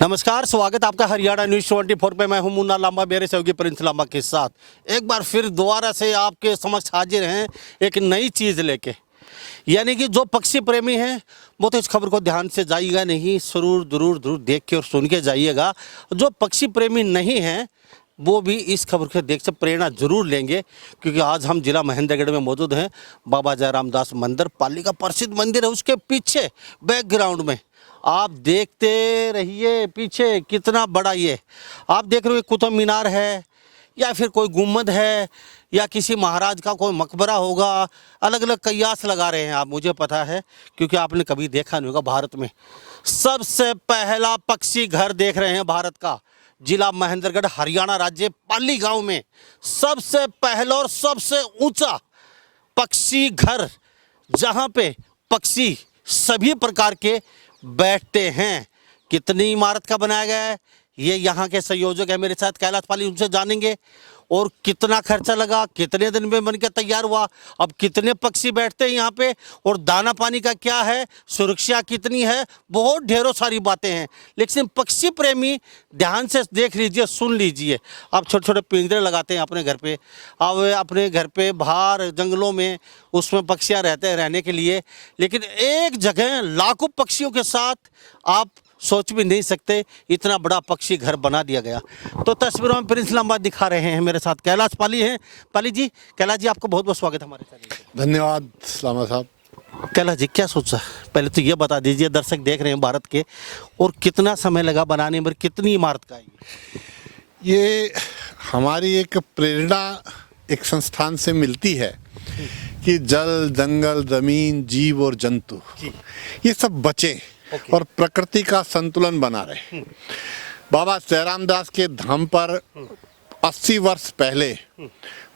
नमस्कार, स्वागत आपका हरियाणा न्यूज़ 24 पे। मैं हूं मुन्ना लांबा, मेरे सहयोगी प्रिंस लांबा के साथ एक बार फिर दोबारा से आपके समक्ष हाजिर हैं एक नई चीज़ लेके। यानी कि जो पक्षी प्रेमी हैं वो तो इस खबर को ध्यान से जाइएगा नहीं, जरूर देख के और सुन के जाइएगा। जो पक्षी प्रेमी नहीं हैं वो भी इस खबर को देख से प्रेरणा जरूर लेंगे, क्योंकि आज हम जिला महेंद्रगढ़ में मौजूद हैं। बाबा जयराम दास मंदिर, पाली का प्रसिद्ध मंदिर है। उसके पीछे बैकग्राउंड में आप देखते रहिए, पीछे कितना बड़ा ये आप देख रहे हो, कुतुब मीनार है या फिर कोई गुम्बद है या किसी महाराज का कोई मकबरा होगा। अलग अलग कयास लगा रहे हैं आप, मुझे पता है, क्योंकि आपने कभी देखा नहीं होगा। भारत में सबसे पहला पक्षी घर देख रहे हैं भारत का, जिला महेंद्रगढ़, हरियाणा राज्य, पाली गांव में सबसे पहला और सबसे ऊंचा पक्षी घर, जहां पे पक्षी सभी प्रकार के बैठते हैं। कितनी इमारत का बनाया गया है ये यहाँ के संयोजक है मेरे साथ कैलाश पाली, उनसे जानेंगे। और कितना खर्चा लगा, कितने दिन में बनकर तैयार हुआ, अब कितने पक्षी बैठते हैं यहाँ पे, और दाना पानी का क्या है, सुरक्षा कितनी है, बहुत ढेरों सारी बातें हैं। लेकिन पक्षी प्रेमी ध्यान से देख लीजिए, सुन लीजिए। आप छोटे छोटे पिंजरे लगाते हैं अपने घर पे, अब अपने घर पे बाहर जंगलों में उसमें पक्षियाँ रहते हैं रहने के लिए, लेकिन एक जगह लाखों पक्षियों के साथ आप सोच भी नहीं सकते इतना बड़ा पक्षी घर बना दिया गया। तो तस्वीरों में प्रिंस लांबा दिखा रहे हैं, मेरे साथ कैलाश पाली हैं। पाली जी, कैलाश जी, आपका बहुत बहुत स्वागत है हमारे चैनल। धन्यवाद लामा साहब। कैलाश जी, क्या सोचा, पहले तो ये बता दीजिए, दर्शक देख रहे हैं भारत के, और कितना समय लगा बनाने में, कितनी इमारत का है ये हमारी एक प्रेरणा एक संस्थान से मिलती है कि जल, जंगल, जमीन, जीव और जंतु ये सब बचे और प्रकृति का संतुलन बना रहे। बाबा जयराम दास के धाम पर 80 वर्ष पहले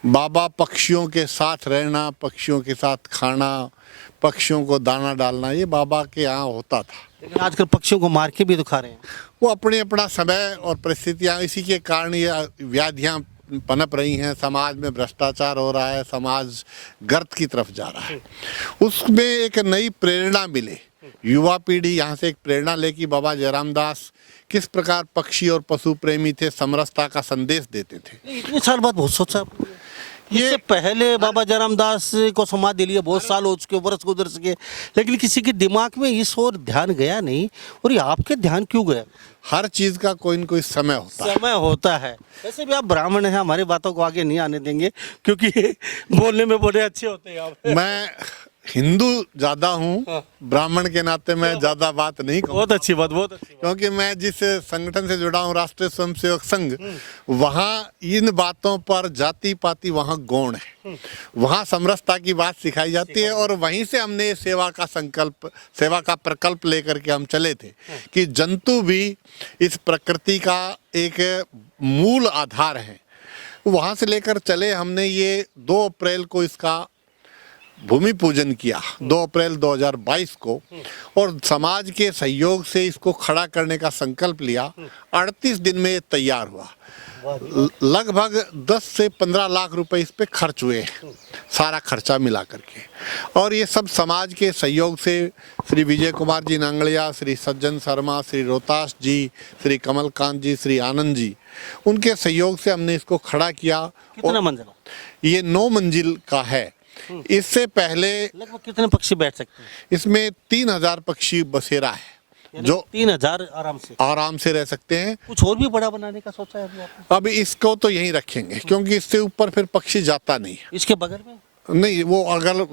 बाबा पक्षियों के साथ रहना, पक्षियों के साथ खाना, पक्षियों को दाना डालना, ये बाबा के यहाँ होता था। लेकिन आजकल पक्षियों को मार के भी दिखा रहे हैं। वो अपना समय और परिस्थितियाँ, इसी के कारण ये व्याधियाँ पनप रही हैं। समाज में भ्रष्टाचार हो रहा है, समाज गर्त की तरफ जा रहा है। उसमें एक नई प्रेरणा मिले, युवा पीढ़ी यहाँ से एक प्रेरणा ले कि बाबा जयराम दास किस प्रकार पक्षी और पशु प्रेमी थे, समरसता का संदेश देते थे। इतने साल बाद बहुत सोचा ये पहले बाबा जयराम दास को समाधि लिए, बहुत साल हो चुके, वर्ष गुजर सके, लेकिन किसी के दिमाग में इस ओर ध्यान गया नहीं। और ये आपके ध्यान क्यों गया? हर चीज का कोई न कोई समय होता है। वैसे भी आप ब्राह्मण हैं, हमारी बातों को आगे नहीं आने देंगे, क्योंकि बोलने में बड़े अच्छे होते हैं आप। मैं हिंदू ज्यादा हूँ, ब्राह्मण के नाते मैं ज्यादा बात नहीं कहूँ। बहुत अच्छी बात, बहुत अच्छी बात। क्योंकि मैं जिस संगठन से जुड़ा हूँ, राष्ट्रीय स्वयंसेवक संघ, वहाँ इन बातों पर जाति पाति वहाँ गौण है, वहाँ समरसता की बात सिखाई जाती है। और वहीं से हमने सेवा का संकल्प, सेवा का प्रकल्प लेकर के हम चले थे कि जंतु भी इस प्रकृति का एक मूल आधार है। वहाँ से लेकर चले हमने। ये 2 अप्रैल को इसका भूमि पूजन किया, 2 अप्रैल 2022 को, और समाज के सहयोग से इसको खड़ा करने का संकल्प लिया। 38 दिन में ये तैयार हुआ। लगभग 10 से 15 लाख रुपए इस पे खर्च हुए, सारा खर्चा मिला करके। और ये सब समाज के सहयोग से श्री विजय कुमार जी नांगड़िया, श्री सज्जन शर्मा, श्री रोहतास जी, श्री कमलकांत जी, श्री आनंद जी, उनके सहयोग से हमने इसको खड़ा किया। कितना मंजिल? ये 9 मंजिल का है। इससे पहले लगभग कितने पक्षी बैठ सकते हैं? इसमें 3000 पक्षी बसेरा है, जो 3000 आराम से रह सकते हैं। कुछ और भी बड़ा बनाने का सोचा है अभी आपने? अब इसको तो यहीं रखेंगे, क्योंकि इससे ऊपर फिर पक्षी जाता नहीं है। इसके बगल में नहीं, वो अगर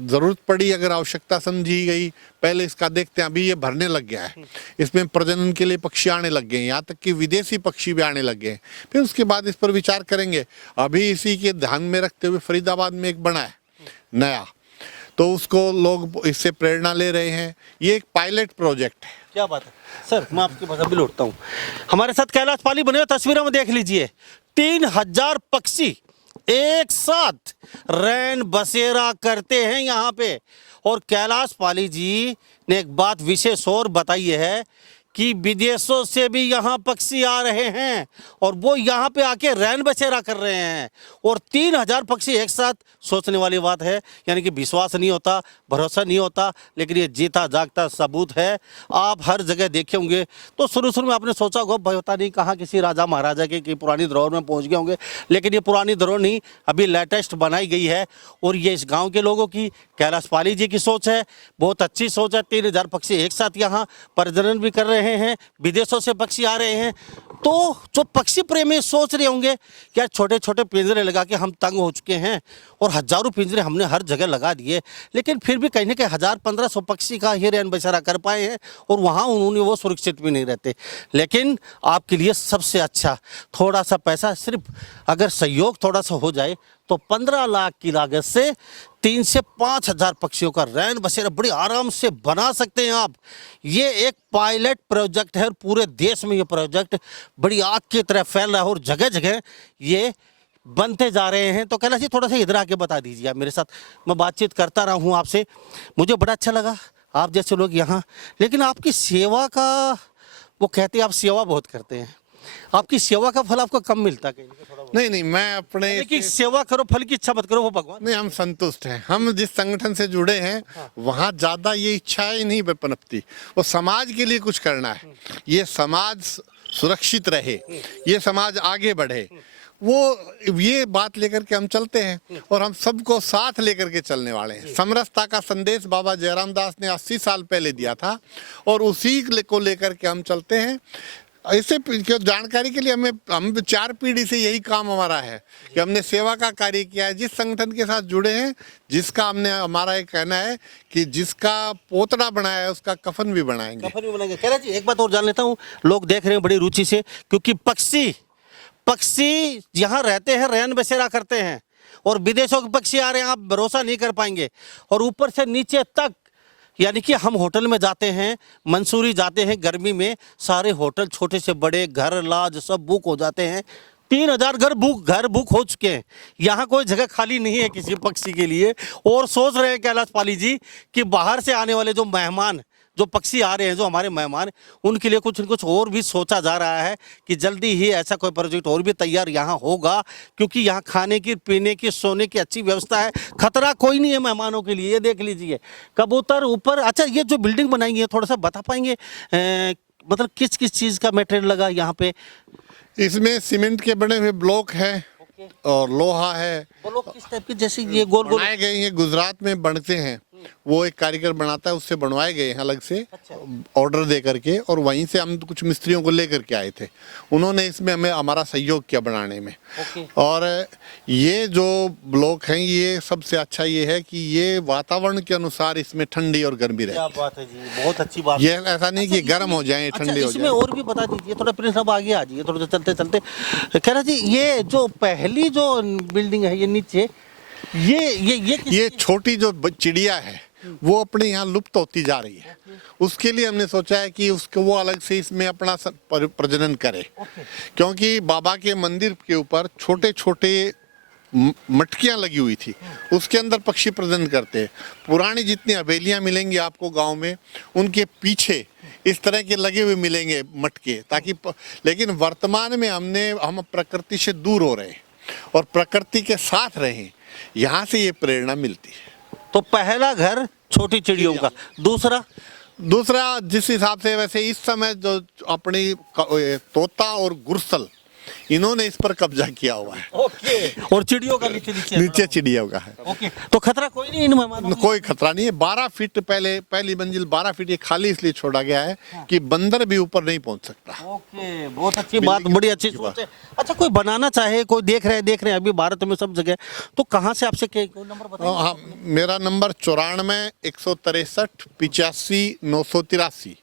जरूरत पड़ी, अगर आवश्यकता समझी गई, पहले इसका देखते हैं। अभी ये भरने लग गया है, इसमें प्रजनन के लिए पक्षी आने लग गए हैं, यहाँ तक कि विदेशी पक्षी भी आने लग गए हैं। फिर उसके बाद इस पर विचार करेंगे। अभी इसी के ध्यान में रखते हुए फरीदाबाद में एक बना है नया, तो उसको लोग इससे प्रेरणा ले रहे हैं। ये एक पायलट प्रोजेक्ट है। क्या बात है सर, मैं आपके बता भी लौटता हूँ। हमारे साथ कैलाश पाली बने हुए, तस्वीरों में देख लीजिए, 3000 पक्षी एक साथ रैन बसेरा करते हैं यहाँ पे। और कैलाश पाली जी ने एक बात विशेष और बताई है कि विदेशों से भी यहाँ पक्षी आ रहे हैं और वो यहाँ पे आके रैन बसेरा कर रहे हैं, और 3000 पक्षी एक साथ। सोचने वाली बात है, यानी कि विश्वास नहीं होता, भरोसा नहीं होता, लेकिन ये जीता जागता सबूत है। आप हर जगह देखे होंगे तो शुरू में आपने सोचा होगा पता नहीं कहाँ किसी राजा महाराजा की पुरानी धरोहर में पहुँच गए होंगे, लेकिन ये पुरानी धरोहर नहीं, अभी लेटेस्ट बनाई गई है। और ये इस गाँव के लोगों की, कैलाश पाली जी की सोच है, बहुत अच्छी सोच है। 3000 पक्षी एक साथ यहाँ प्रजनन भी कर रहे हैं, विदेशों से पक्षी आ रहे हैं। तो जो पक्षी प्रेमी सोच रहे होंगे कि यार छोटे छोटे पिंजरे लगा के हम तंग हो चुके हैं और हजारों पिंजरे हमने हर जगह लगा दिए, लेकिन फिर भी कहीं ना कहीं 1000-1500 पक्षी का ही रैन बसेरा कर पाए हैं, और वहाँ उन्होंने वो सुरक्षित भी नहीं रहते। लेकिन आपके लिए सबसे अच्छा, थोड़ा सा पैसा, सिर्फ अगर सहयोग थोड़ा सा हो जाए तो 15 लाख की लागत से 3 से 5 हजार पक्षियों का रैन बसेरा बड़ी आराम से बना सकते हैं आप। ये एक पायलट प्रोजेक्ट है और पूरे देश में ये प्रोजेक्ट बड़ी आग की तरह फैल रहा है और जगह जगह ये बनते जा रहे हैं। तो कैलाश जी थोड़ा सा इधर आके बता दीजिए, आप मेरे साथ, मैं बातचीत करता रहा हूँ आपसे, मुझे बड़ा अच्छा लगा आप जैसे लोग यहाँ। लेकिन आपकी सेवा का, वो कहते हैं आप सेवा बहुत करते हैं, आपकी सेवा का फल आपको कम मिलता है? नहीं, मैं अपने कि सेवा करो, फल की इच्छा मत करो, वो भगवान। नहीं, हम संतुष्ट हैं। हम जिस संगठन से जुड़े हैं वहाँ ज्यादा ये इच्छाएं नहीं पनपती, वो समाज के लिए कुछ करना है, ये समाज सुरक्षित रहे, ये समाज आगे बढ़े, वो ये बात लेकर के हम चलते हैं और हम सबको साथ लेकर के चलने वाले हैं। समरसता का संदेश बाबा जयराम दास ने 80 साल पहले दिया था और उसी को लेकर के हम चलते हैं। ऐसे जानकारी के लिए हम 4 पीढ़ी से यही काम हमारा है कि हमने सेवा का कार्य किया है। जिस संगठन के साथ जुड़े हैं, जिसका हमारा एक कहना है कि जिसका पोतड़ा बनाया है उसका कफन भी बनाएंगे। कफन भी बनाएंगे। कैलाश जी एक बात और जान लेता हूँ, लोग देख रहे हैं बड़ी रुचि से, क्योंकि पक्षी यहाँ रहते हैं, रैन बसेरा करते हैं, और विदेशों के पक्षी आ रहे हैं, आप भरोसा नहीं कर पाएंगे। और ऊपर से नीचे तक, यानी कि हम होटल में जाते हैं, मंसूरी जाते हैं गर्मी में, सारे होटल छोटे से बड़े, घर लाज सब बुक हो जाते हैं। 3000 घर बुक हो चुके हैं। यहाँ कोई जगह खाली नहीं है किसी पक्षी के लिए। और सोच रहे हैं कैलाश पाली जी कि बाहर से आने वाले जो मेहमान, जो पक्षी आ रहे हैं, जो हमारे मेहमान, उनके लिए कुछ न कुछ और भी सोचा जा रहा है कि जल्दी ही ऐसा कोई प्रोजेक्ट और भी तैयार यहाँ होगा, क्योंकि यहाँ खाने की, पीने की, सोने की अच्छी व्यवस्था है। खतरा कोई नहीं है मेहमानों के लिए। ये देख लीजिए कबूतर ऊपर। अच्छा, ये जो बिल्डिंग बनाई है थोड़ा सा बता पाएंगे, मतलब किस किस चीज़ का मटेरियल लगा यहाँ पे? इसमें सीमेंट के बने हुए ब्लॉक हैं और लोहा है। ब्लॉक किस टाइप के? जैसे ये गोल गोल बनाए गए हैं, गुजरात में बनते हैं, वो एक कारीगर बनाता है, उससे बनवाए गए हैं अलग से ऑर्डर दे करके, और वहीं से हम कुछ मिस्त्रियों को लेकर के आए थे। उन्होंने इसमें हमें हमारा सहयोग किया बनाने में। और ये जो ब्लॉक हैं, ये सबसे अच्छा ये है कि ये वातावरण के अनुसार इसमें ठंडी और गर्मी रहे। क्या बात है जी, बहुत अच्छी बात। ये ऐसा नहीं कि गर्म हो जाए, ठंडी हो जाए। इसमें और भी बता दीजिए थोड़ा, प्रिंस साहब आगे आ जाइए थोड़ा, चलते चलते। कैलाश जी ये जो पहली जो बिल्डिंग है, ये नीचे ये छोटी जो चिड़िया है वो अपने यहाँ लुप्त होती जा रही है। उसके लिए हमने सोचा है कि उसको वो अलग से इसमें अपना प्रजनन करे, क्योंकि बाबा के मंदिर के ऊपर छोटे छोटे मटकियां लगी हुई थी, उसके अंदर पक्षी प्रजनन करते हैं। पुरानी जितनी हवेलियां मिलेंगी आपको गांव में, उनके पीछे इस तरह के लगे हुए मिलेंगे मटके, ताकि लेकिन वर्तमान में हम प्रकृति से दूर हो रहे हैं और प्रकृति के साथ रहें, यहाँ से ये प्रेरणा मिलती है। तो पहला घर छोटी चिड़ियों का, दूसरा जिस हिसाब से, वैसे इस समय जो अपनी तोता और गुरसल, इन्होंने इस पर कब्जा किया हुआ है। ओके। और चिड़ियों का नीचे चिड़ियों का है। ओके। तो खतरा कोई नहीं इन मेहमानों? कोई खतरा नहीं है। 12 फीट पहली मंजिल 12 फीट ये खाली इसलिए छोड़ा गया है कि बंदर भी ऊपर नहीं पहुंच सकता। ओके, बहुत अच्छी बात, बड़ी अच्छी सोच है। अच्छा, कोई बनाना चाहे, कोई देख रहे हैं अभी भारत में सब जगह, तो कहाँ से आपसे नंबर बताइए? हाँ, मेरा नंबर 94 163 85 983,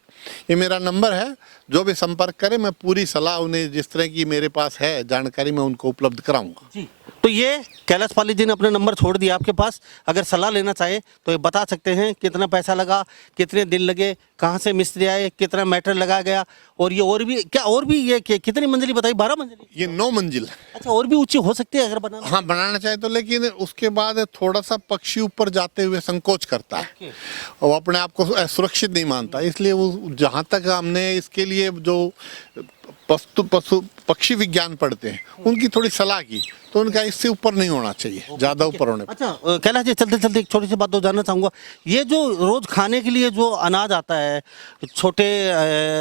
ये मेरा नंबर है। जो भी संपर्क करे, मैं पूरी सलाह उन्हें जिस तरह की मेरे पास है जानकारी, मैं उनको उपलब्ध कराऊंगा। जी। तो ये कैलाश पाली जी ने अपना नंबर छोड़ दिया आपके पास, अगर सलाह लेना चाहे तो ये बता सकते हैं कितना पैसा लगा, कितने दिन लगे, कहाँ से मिस्त्री आए, कितना मैटर लगाया गया, और ये और भी क्या, और भी ये कितनी मंजिली बताई, 12 मंजिली? ये 9 मंजिल है। अच्छा, और भी ऊंची हो सकती है अगर बनाना? हाँ, बनाना चाहे तो, लेकिन उसके बाद थोड़ा सा पक्षी ऊपर जाते हुए संकोच करता है और अपने आप को सुरक्षित नहीं मानता, इसलिए वो जहाँ तक हमने इसके लिए जो पशु पक्षी विज्ञान पढ़ते हैं उनकी थोड़ी सलाह की, तो उनका इससे ऊपर नहीं होना चाहिए, ज्यादा ऊपर होने पर। अच्छा कैलाश जी, चलते चलते एक छोटी सी बात तो जानना चाहूंगा, ये जो रोज खाने के लिए जो अनाज आता है, छोटे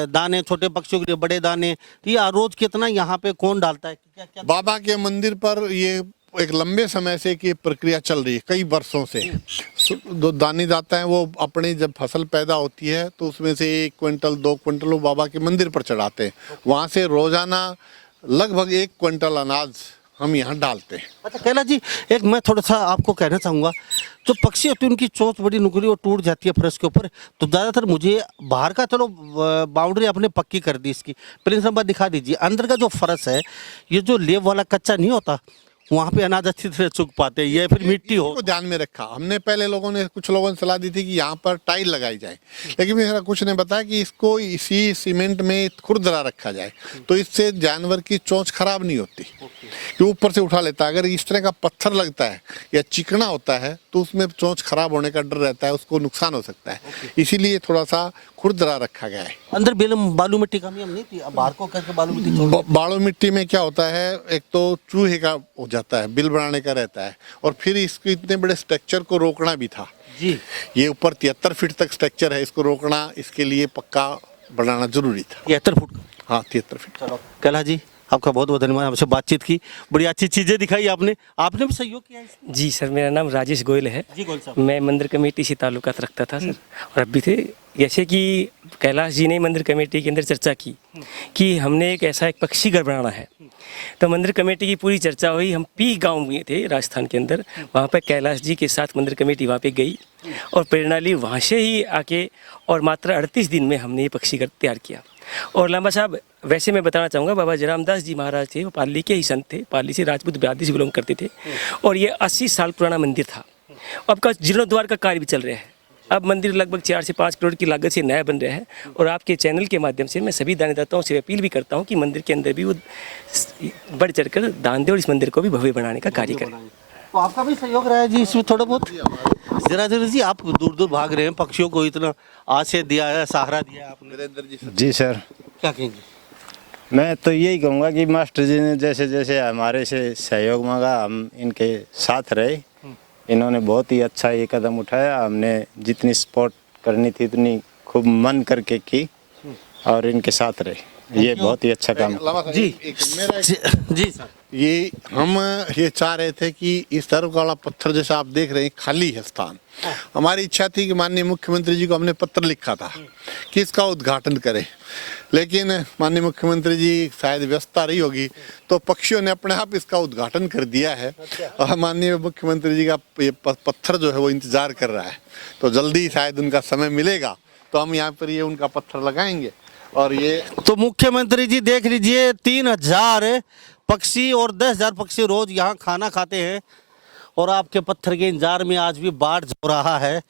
दाने, छोटे पक्षियों के लिए बड़े दाने, तो ये रोज कितना यहाँ पे कौन डालता है, क्या क्या? बाबा के मंदिर पर ये एक लंबे समय से की प्रक्रिया चल रही है, कई वर्षों से। जो दानी जाता है वो अपनी जब फसल पैदा होती है तो उसमें से 1 क्विंटल 2 क्विंटल वो बाबा के मंदिर पर चढ़ाते हैं, वहाँ से रोजाना लगभग 1 क्विंटल अनाज हम यहाँ डालते हैं। अच्छा कैलाश जी, एक मैं थोड़ा सा आपको कहना चाहूँगा, जो पक्षी होती है उनकी चोंच बड़ी नुकीली और टूट जाती है फर्श के ऊपर, तो ज़्यादातर मुझे बाहर का, चलो बाउंड्री आपने पक्की कर दी इसकी, प्रिंस नंबर दिखा दीजिए, अंदर का जो फर्श है, ये जो लेव वाला कच्चा नहीं होता, वहाँ पे अनाज अच्छी तरह सूख पाते हैं, ये फिर मिट्टी हो। को ध्यान में रखा हमने, पहले कुछ लोगों ने सलाह दी थी कि यहाँ पर टाइल लगाई जाए, लेकिन मेरा कुछ ने बताया कि इसको इसी सीमेंट में खुरदरा रखा जाए, तो इससे जानवर की चोंच खराब नहीं होती, कि ऊपर से उठा लेता है। अगर इस तरह का पत्थर लगता है या चिकना होता है तो उसमें चोंच खराब होने का डर रहता है, उसको नुकसान हो सकता है, इसीलिए थोड़ा सा खुरदरा रखा गया है। अंदर बालू मिट्टी का नियम नहीं थी, अब बाहर को करके बालू मिट्टी छोड़ बालू मिट्टी में क्या होता है, एक तो चूहे का हो जाता है, बिल बनाने का रहता है, और फिर इसको इतने बड़े स्ट्रक्चर को रोकना भी था जी। ये ऊपर 73 फीट तक स्ट्रक्चर है, इसको रोकना, इसके लिए पक्का बनाना जरूरी था। 73 फुट? हाँ, 73 फीट। चलो कैलाश जी, आपका बहुत बहुत धन्यवाद, हमसे बातचीत की, बड़ी अच्छी चीज़ें दिखाई आपने, आपने भी सहयोग किया इसमें। जी सर, मेरा नाम राजेश गोयल है। जी गोयल साहब। मैं मंदिर कमेटी से ताल्लुकात रखता था सर, और अभी थे, जैसे कि कैलाश जी ने मंदिर कमेटी के अंदर चर्चा की कि हमने एक ऐसा एक पक्षी घर बनाना है, तो मंदिर कमेटी की पूरी चर्चा हुई। हम पी गांव में थे राजस्थान के अंदर, वहाँ पर कैलाश जी के साथ मंदिर कमेटी वहाँ पे गई और प्रेरणा ली वहाँ से ही आके, और मात्र 38 दिन में हमने ये पक्षी घर तैयार किया। और लांबा साहब, वैसे मैं बताना चाहूँगा, बाबा जयराम दास जी महाराज थे, वो पाली के ही संत थे, पाली से राजपूत ब्रादरी से बिलोंग करते थे, और ये 80 साल पुराना मंदिर था। अब का जीर्णोद्वार का कार्य भी चल रहा है, अब मंदिर लगभग 4 से 5 करोड़ की लागत से नया बन रहा है, और आपके चैनल के माध्यम से मैं सभी दानदाताओं से अपील भी करता हूँ कि मंदिर के अंदर भी वो बढ़ चढ़कर दान दे और इस मंदिर को भी भव्य बनाने का कार्य करें। तो आपका भी सहयोग रहा है जी इसमें थोड़ा बहुत? जरा जी, आप दूर दूर भाग रहे हैं, पक्षियों को इतना आशय दिया है, सहारा दिया है आपने। जी सर, क्या कहेंगे? मैं तो यही कहूँगा कि मास्टर जी ने जैसे जैसे हमारे से सहयोग मांगा, हम इनके साथ रहे, इन्होंने बहुत ही अच्छा ये कदम उठाया, हमने जितनी सपोर्ट करनी थी उतनी खूब मन करके की, और इनके साथ रहे, ये बहुत ही अच्छा काम। जी जी सर, ये चाह रहे थे कि इस तरफ वाला पत्थर जैसा आप देख रहे हैं खाली है स्थान, हमारी इच्छा थी कि माननीय मुख्यमंत्री जी को हमने पत्र लिखा था कि इसका उद्घाटन करें, लेकिन माननीय मुख्यमंत्री जी शायद व्यस्तता रही होगी, तो पक्षियों ने अपने आप इसका उद्घाटन कर दिया है। और माननीय मुख्यमंत्री जी का ये पत्थर जो है वो इंतजार कर रहा है, तो जल्दी शायद उनका समय मिलेगा तो हम यहाँ पर ये उनका पत्थर लगाएंगे। और ये तो मुख्यमंत्री जी देख लीजिए, 3000 पक्षी और 10,000 पक्षी रोज यहाँ खाना खाते हैं, और आपके पत्थर के इंतजार में आज भी बाढ़ हो रहा है।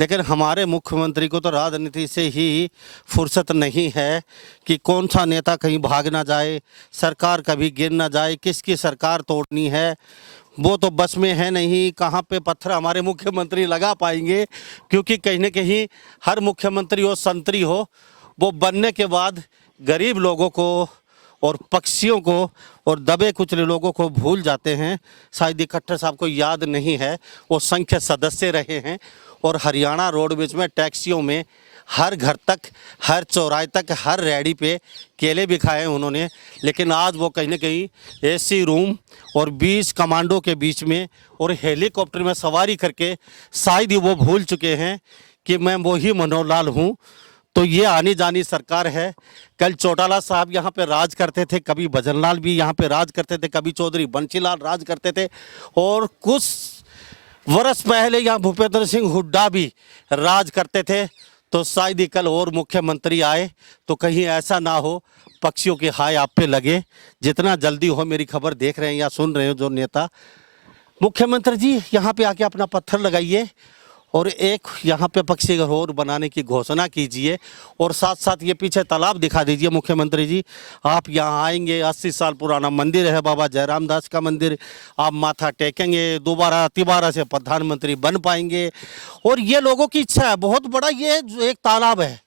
लेकिन हमारे मुख्यमंत्री को तो राजनीति से ही फुर्सत नहीं है कि कौन सा नेता कहीं भाग ना जाए, सरकार कभी गिर ना जाए, किसकी सरकार तोड़नी है वो तो बस में है नहीं। कहाँ पे पत्थर हमारे मुख्यमंत्री लगा पाएंगे, क्योंकि कहीं ना कहीं हर मुख्यमंत्री हो, संतरी हो, वो बनने के बाद गरीब लोगों को और पक्षियों को और दबे कुचले लोगों को भूल जाते हैं। शायद ये खट्टर साहब को याद नहीं है, वो संख्या सदस्य रहे हैं, और हरियाणा रोडवेज में टैक्सियों में हर घर तक, हर चौराहे तक, हर रेहड़ी पे केले भी खाए उन्होंने। लेकिन आज वो कहीं ना कहीं एसी रूम और 20 कमांडो के बीच में और हेलीकॉप्टर में सवारी करके शायद ही वो भूल चुके हैं कि मैं वही मनोहर लाल हूँ। तो ये आनी जानी सरकार है। कल चौटाला साहब यहाँ पे राज करते थे, कभी भजनलाल भी यहाँ पे राज करते थे, कभी चौधरी बंशीलाल राज करते थे, और कुछ वर्ष पहले यहाँ भूपेंद्र सिंह हुड्डा भी राज करते थे। तो शायद ही कल और मुख्यमंत्री आए तो कहीं ऐसा ना हो पक्षियों के हाय आप पे लगे, जितना जल्दी हो मेरी खबर देख रहे हैं या सुन रहे हो जो नेता। मुख्यमंत्री जी यहाँ पे आके अपना पत्थर लगाइए और एक यहाँ पे पक्षी घर और बनाने की घोषणा कीजिए, और साथ साथ ये पीछे तालाब दिखा दीजिए। मुख्यमंत्री जी आप यहाँ आएंगे, 80 साल पुराना मंदिर है बाबा जयराम दास का मंदिर, आप माथा टेकेंगे, दोबारा तिबारा से प्रधानमंत्री बन पाएंगे। और ये लोगों की इच्छा है, बहुत बड़ा ये एक तालाब है,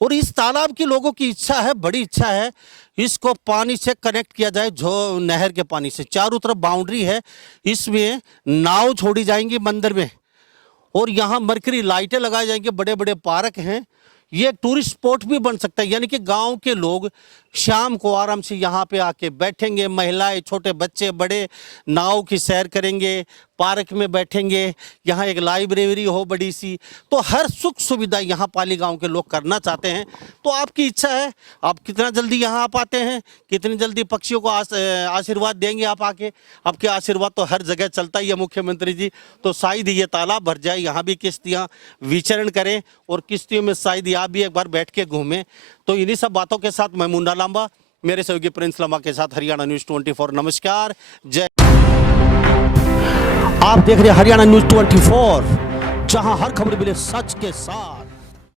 और इस तालाब की लोगों की इच्छा है, बड़ी इच्छा है, इसको पानी से कनेक्ट किया जाए, जो नहर के पानी से। चारों तरफ बाउंड्री है, इसमें नाव छोड़ी जाएंगी मंदिर में, और यहाँ मरकरी लाइटें लगाई जाएंगी, बड़े बड़े पार्क हैं। ये एक टूरिस्ट स्पॉट भी बन सकता है, यानी कि गांव के लोग शाम को आराम से यहाँ पे आके बैठेंगे, महिलाएं, छोटे बच्चे, बड़े नाव की सैर करेंगे, पार्क में बैठेंगे, यहाँ एक लाइब्रेरी हो बड़ी सी। तो हर सुख सुविधा यहाँ पाली गांव के लोग करना चाहते हैं। तो आपकी इच्छा है, आप कितना जल्दी यहाँ आ पाते हैं, कितनी जल्दी पक्षियों को आशीर्वाद देंगे आप आके। आपके आशीर्वाद तो हर जगह चलता ही है मुख्यमंत्री जी। तो शायद ये तालाब भर जाए, यहाँ भी किश्तियाँ विचरण करें, और किश्तियों में शायद आप भी एक बार बैठ के घूमें। तो इन्हीं सब बातों के साथ मैं मुन्ना लांबा मेरे सहयोगी प्रिंस लांबा के साथ हरियाणा न्यूज़ 24। नमस्कार, जय। आप देख रहे हैं हरियाणा न्यूज़ 24, जहां हर खबर मिले सच के साथ।